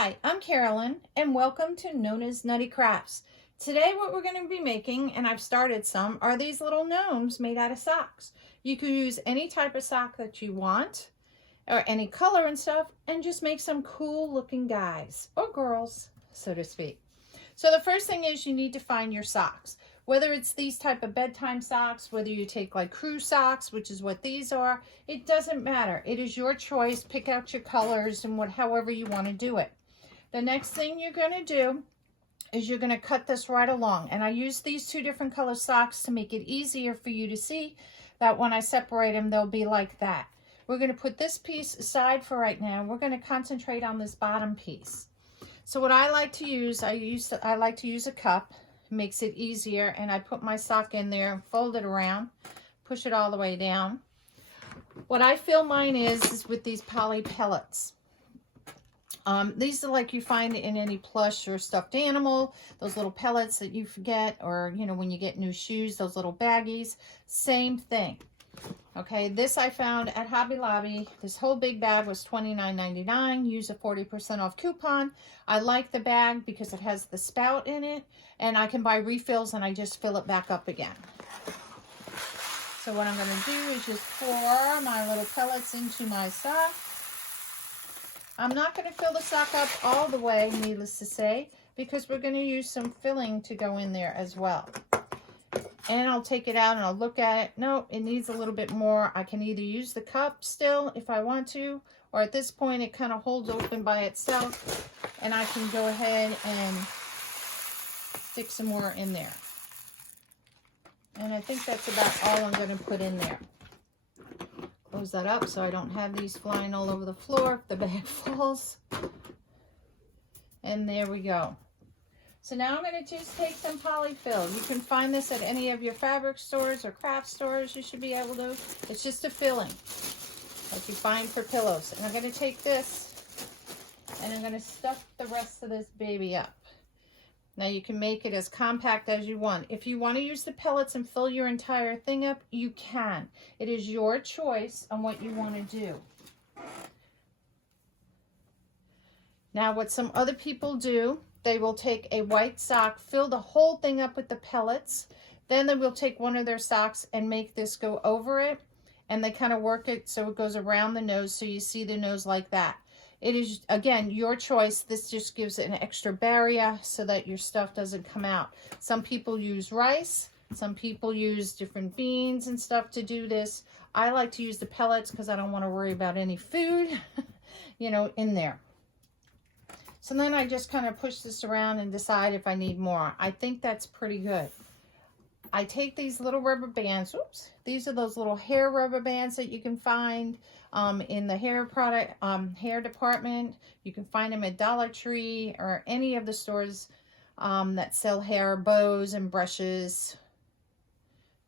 Hi, I'm Carolyn and welcome to Nona's Nutty Crafts. Today what we're going to be making, and I've started some, are these little gnomes made out of socks. You can use any type of sock that you want or any color and stuff and just make some cool looking guys or girls, so to speak. So the first thing is you need to find your socks. Whether it's these type of bedtime socks, whether you take like crew socks, which is what these are, it doesn't matter. It is your choice. Pick out your colors and however you want to do it. The next thing you're going to do is you're going to cut this right along. And I use these two different color socks to make it easier for you to see that when I separate them, they'll be like that. We're going to put this piece aside for right now. We're going to concentrate on this bottom piece. So what I like to use, I like to use a cup. It makes it easier. And I put my sock in there and fold it around, push it all the way down. What I fill mine is with these poly pellets. These are like you find in any plush or stuffed animal, those little pellets that you forget, or you know, when you get new shoes, those little baggies, same thing. Okay, this I found at Hobby Lobby. This whole big bag was $29.99. Use a 40% off coupon. I like the bag because it has the spout in it, and I can buy refills and I just fill it back up again. So what I'm going to do is just pour my little pellets into my sock. I'm not going to fill the sock up all the way, needless to say, because we're going to use some filling to go in there as well. And I'll take it out and I'll look at it. No, it needs a little bit more. I can either use the cup still if I want to, or at this point it kind of holds open by itself, and I can go ahead and stick some more in there. And I think that's about all I'm going to put in there. Close that up so I don't have these flying all over the floor if the bag falls. And there we go. So now I'm going to just take some polyfill. You can find this at any of your fabric stores or craft stores. You should be able to. It's just a filling like you find for pillows. And I'm going to take this and I'm going to stuff the rest of this baby up. Now you can make it as compact as you want. If you want to use the pellets and fill your entire thing up, you can. It is your choice on what you want to do. Now what some other people do, they will take a white sock, fill the whole thing up with the pellets, then they will take one of their socks and make this go over it, and they kind of work it so it goes around the nose so you see the nose like that. It is, again, your choice. This just gives it an extra barrier so that your stuff doesn't come out. Some people use rice. Some people use different beans and stuff to do this. I like to use the pellets because I don't want to worry about any food, you know, in there. So then I just kind of push this around and decide if I need more. I think that's pretty good. I take these little rubber bands. Oops. These are those little hair rubber bands that you can find in the hair department. You can find them at Dollar Tree or any of the stores that sell hair bows and brushes.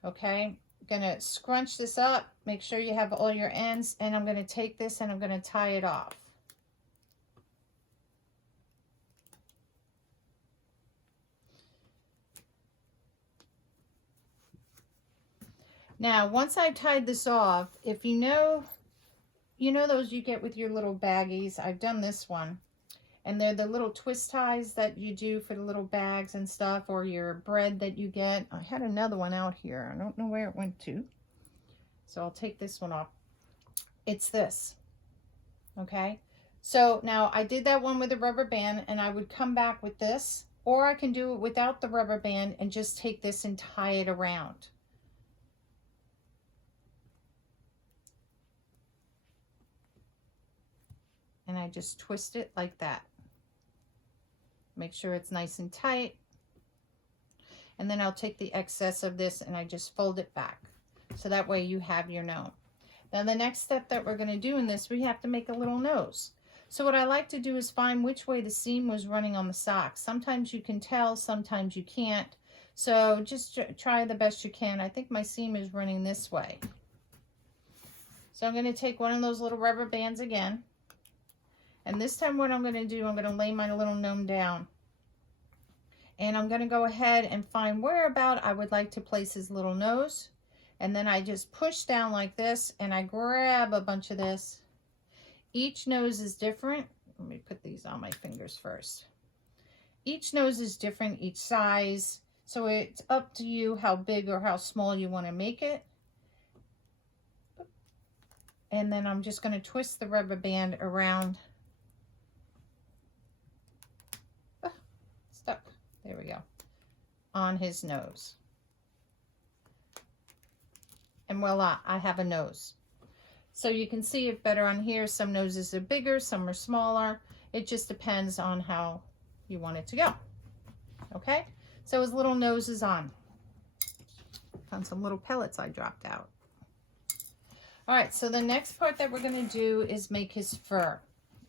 Okay, I'm gonna scrunch this up. Make sure you have all your ends, and I'm gonna take this and I'm gonna tie it off. Now, once I've tied this off, if you know those you get with your little baggies. I've done this one. And they're the little twist ties that you do for the little bags and stuff, or your bread that you get. I had another one out here. I don't know where it went to. So I'll take this one off. It's this. Okay. So now I did that one with a rubber band, and I would come back with this. Or I can do it without the rubber band and just take this and tie it around. And I just twist it like that. Make sure it's nice and tight. And then I'll take the excess of this and I just fold it back. So that way you have your gnome. Now the next step that we're going to do in this, we have to make a little nose. So what I like to do is find which way the seam was running on the sock. Sometimes you can tell, sometimes you can't. So just try the best you can. I think my seam is running this way. So I'm going to take one of those little rubber bands again. And this time what I'm going to do, I'm going to lay my little gnome down. And I'm going to go ahead and find where about I would like to place his little nose. And then I just push down like this and I grab a bunch of this. Each nose is different. let me put these on my fingers first. Each nose is different, each size, so it's up to you how big or how small you want to make it. And then I'm just going to twist the rubber band around. Oh, stuck. There we go. On his nose. And voila, I have a nose. So you can see it better on here. Some noses are bigger, some are smaller. It just depends on how you want it to go. Okay, so his little nose is on. Found some little pellets I dropped out. All right, so the next part that we're going to do is make his fur,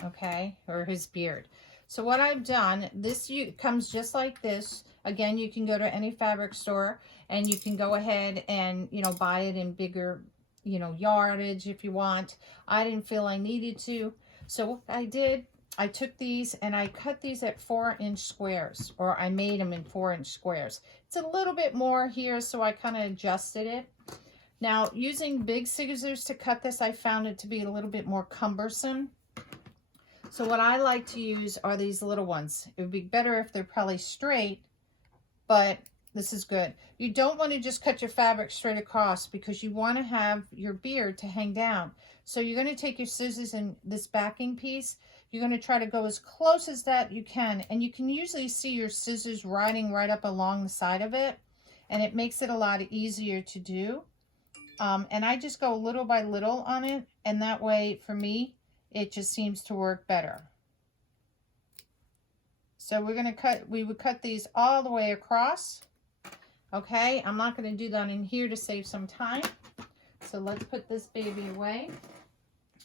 okay, or his beard. So what I've done, this comes just like this. Again, you can go to any fabric store and you can go ahead and, you know, buy it in bigger, you know, yardage if you want. I didn't feel I needed to. So what I did, I took these and I cut these at 4-inch squares, or I made them in 4-inch squares. It's a little bit more here, so I kind of adjusted it. Now, using big scissors to cut this, I found it to be a little bit more cumbersome. So what I like to use are these little ones. It would be better if they're probably straight, but this is good. You don't want to just cut your fabric straight across because you want to have your beard to hang down. So you're going to take your scissors and this backing piece. You're going to try to go as close as that you can. And you can usually see your scissors riding right up along the side of it. And it makes it a lot easier to do. And I just go little by little on it. And that way, for me, it just seems to work better. So we're going to cut, we would cut these all the way across. Okay, I'm not going to do that in here to save some time. So let's put this baby away.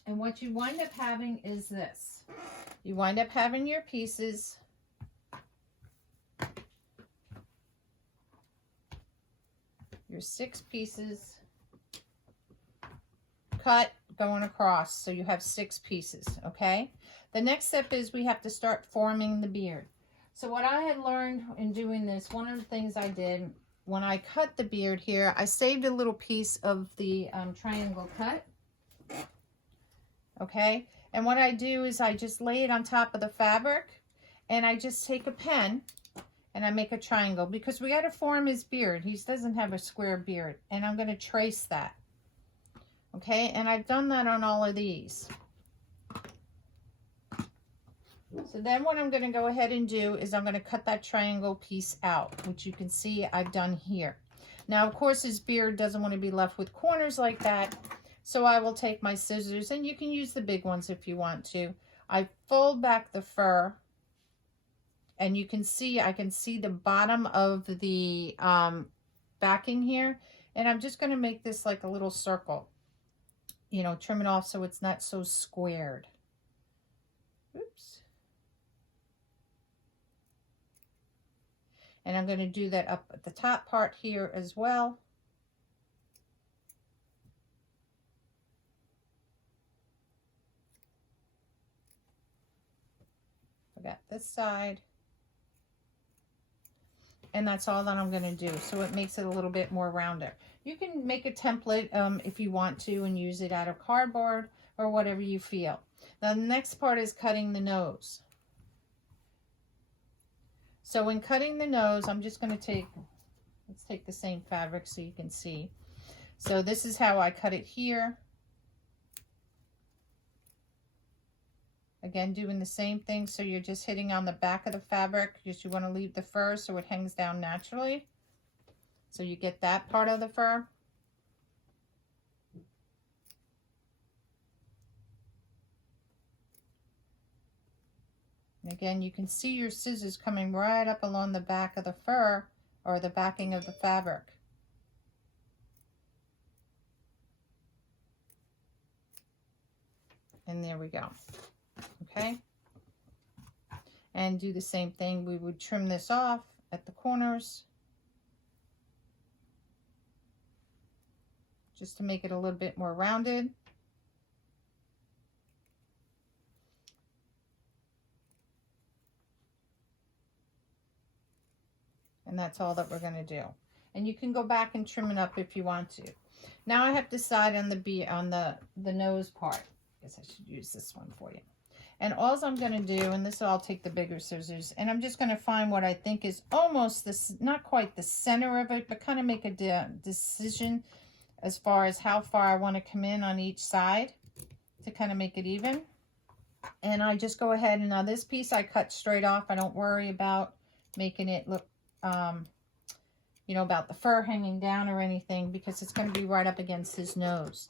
And what you wind up having is this. You wind up having your pieces. Your 6 pieces cut going across. So you have 6 pieces, okay? The next step is we have to start forming the beard. So what I had learned in doing this, one of the things I did when I cut the beard here, I saved a little piece of the triangle cut. Okay, and what I do is I just lay it on top of the fabric and I just take a pen and I make a triangle because we got to form his beard. He doesn't have a square beard, and I'm going to trace that. Okay, and I've done that on all of these. So then what I'm going to go ahead and do is I'm going to cut that triangle piece out, which you can see I've done here. Now, of course, his beard doesn't want to be left with corners like that. So I will take my scissors, and you can use the big ones if you want to. I fold back the fur, and you can see, I can see the bottom of the backing here. And I'm just going to make this like a little circle. You know, trim it off so it's not so squared. Oops. And I'm going to do that up at the top part here as well. I got this side. And that's all that I'm going to do. So it makes it a little bit more rounder. You can make a template if you want to and use it out of cardboard or whatever you feel. Now the next part is cutting the nose. So when cutting the nose, I'm just going to take, let's take the same fabric so you can see. So this is how I cut it here. Again, doing the same thing, so you're just hitting on the back of the fabric because you want to leave the fur so it hangs down naturally. So you get that part of the fur. And again, you can see your scissors coming right up along the back of the fur or the backing of the fabric. And there we go. Okay, and do the same thing. We would trim this off at the corners just to make it a little bit more rounded. And that's all that we're going to do. And you can go back and trim it up if you want to. Now I have to decide on the nose part. I guess I should use this one for you. And all I'm going to do, and this I'll take the bigger scissors, and I'm just going to find what I think is almost this, not quite the center of it, but kind of make a decision as far as how far I want to come in on each side to kind of make it even. And I just go ahead, and now this piece I cut straight off. I don't worry about making it look, you know, about the fur hanging down or anything, because it's going to be right up against his nose.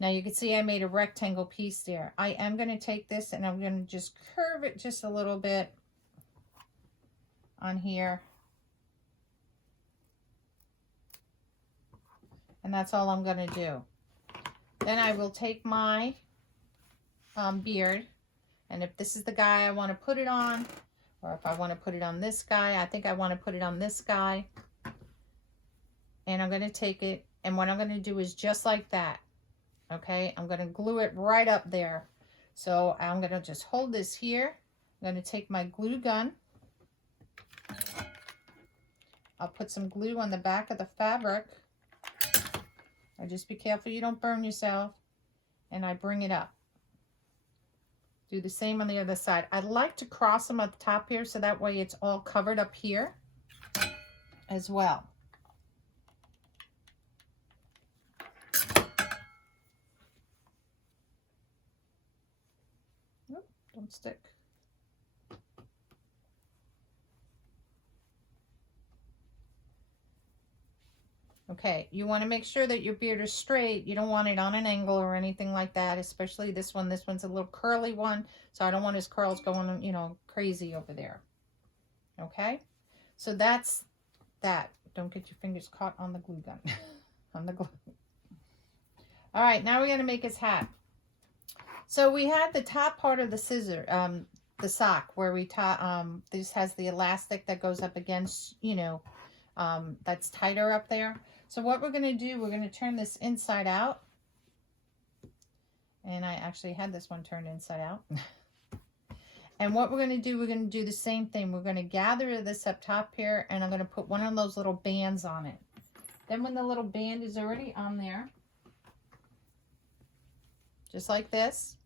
Now you can see I made a rectangle piece there. I am going to take this and I'm going to just curve it just a little bit on here. And that's all I'm going to do. Then I will take my beard, and if this is the guy I want to put it on, or if I want to put it on this guy, I think I want to put it on this guy. And I'm going to take it, and what I'm going to do is just like that. Okay, I'm going to glue it right up there. So I'm going to just hold this here. I'm going to take my glue gun. I'll put some glue on the back of the fabric. Now just be careful you don't burn yourself. And I bring it up. Do the same on the other side. I'd like to cross them at the top here so that way it's all covered up here as well. Oop, don't stick. Okay, you want to make sure that your beard is straight. You don't want it on an angle or anything like that, especially this one. This one's a little curly one, so I don't want his curls going, you know, crazy over there. Okay, so that's that. Don't get your fingers caught on the glue gun. On the glue. All right, now we're going to make his hat. So we had the top part of the scissor, the sock, where we this has the elastic that goes up against, you know, that's tighter up there. So what we're going to do, we're going to turn this inside out. And I actually had this one turned inside out. And what we're going to do, we're going to do the same thing. We're going to gather this up top here, and I'm going to put one of those little bands on it. Then when the little band is already on there, just like this,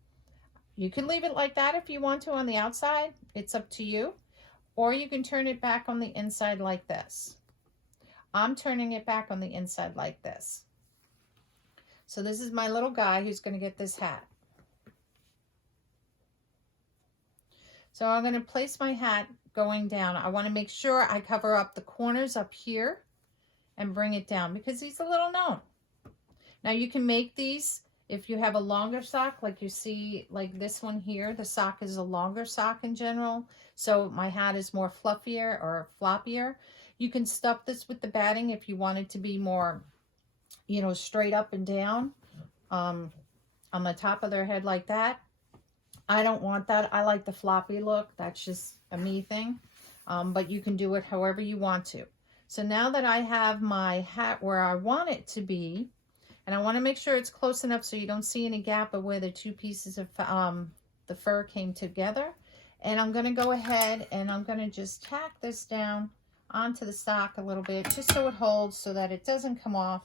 you can leave it like that if you want to on the outside. It's up to you. Or you can turn it back on the inside like this. I'm turning it back on the inside like this. So this is my little guy who's going to get this hat. So I'm going to place my hat going down. I want to make sure I cover up the corners up here and bring it down because he's a little gnome. Now you can make these if you have a longer sock, like you see, like this one here. The sock is a longer sock in general, so my hat is more fluffier or floppier. You can stuff this with the batting if you want it to be more, you know, straight up and down on the top of their head like that. I don't want that. I like the floppy look. That's just a me thing. But you can do it however you want to. So now that I have my hat where I want it to be, and I want to make sure it's close enough so you don't see any gap of where the two pieces of the fur came together. And I'm going to go ahead and I'm going to just tack this down onto the sock a little bit, just so it holds so that it doesn't come off.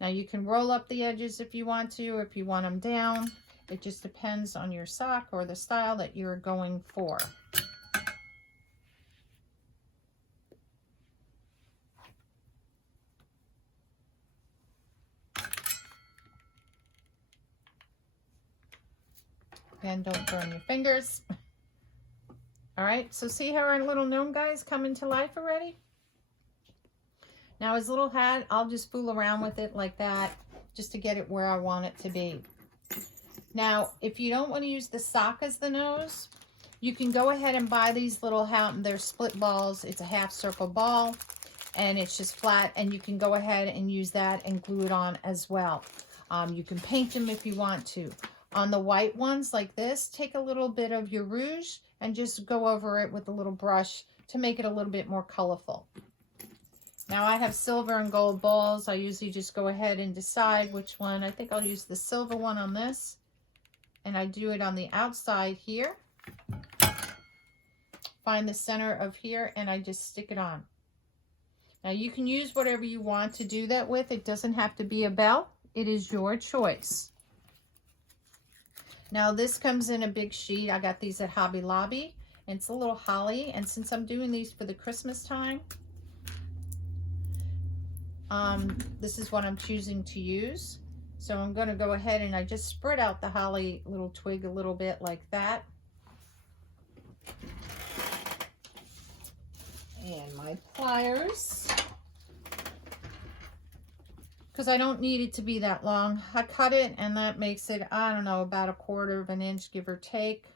Now you can roll up the edges if you want to, or if you want them down. It just depends on your sock or the style that you're going for. And don't burn your fingers. All right, so see how our little gnome guy is coming to life already? Now his little hat, I'll just fool around with it like that, just to get it where I want it to be. Now, if you don't want to use the sock as the nose, you can go ahead and buy these little they're split balls. It's a half circle ball, and it's just flat, and you can go ahead and use that and glue it on as well. You can paint them if you want to. On the white ones like this, take a little bit of your rouge and just go over it with a little brush to make it a little bit more colorful. Now I have silver and gold balls. I usually just go ahead and decide which one. I think I'll use the silver one on this. And I do it on the outside here. Find the center of here and I just stick it on. Now you can use whatever you want to do that with. It doesn't have to be a bell. It is your choice. Now this comes in a big sheet. I got these at Hobby Lobby. And it's a little holly. And since I'm doing these for the Christmas time, this is what I'm choosing to use. So I'm going to go ahead and I just spread out the holly little twig a little bit like that. And my pliers, because I don't need it to be that long. I cut it and that makes it, I don't know, about 1/4 of an inch, give or take.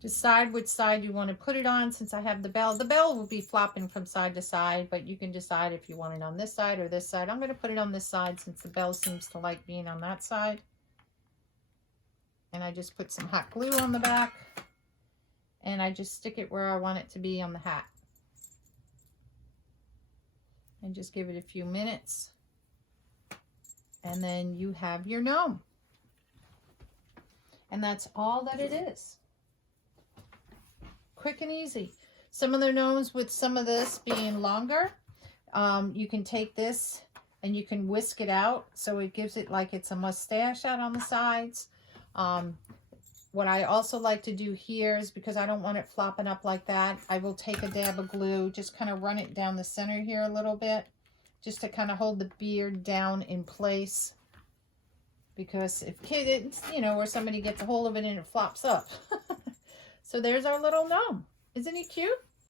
Decide which side you want to put it on. Since I have the bell will be flopping from side to side, but you can decide if you want it on this side or this side. I'm going to put it on this side since the bell seems to like being on that side. And I just put some hot glue on the back and I just stick it where I want it to be on the hat. And just give it a few minutes. And then you have your gnome. And that's all that it is. Quick and easy. Some of the gnomes with some of this being longer, you can take this and you can whisk it out so it gives it like it's a mustache out on the sides. What I also like to do here is, because I don't want it flopping up like that, I will take a dab of glue, just kind of run it down the center here a little bit, just to kind of hold the beard down in place. Because if kids, you know, or somebody gets a hold of it and it flops up. So there's our little gnome. Isn't he cute?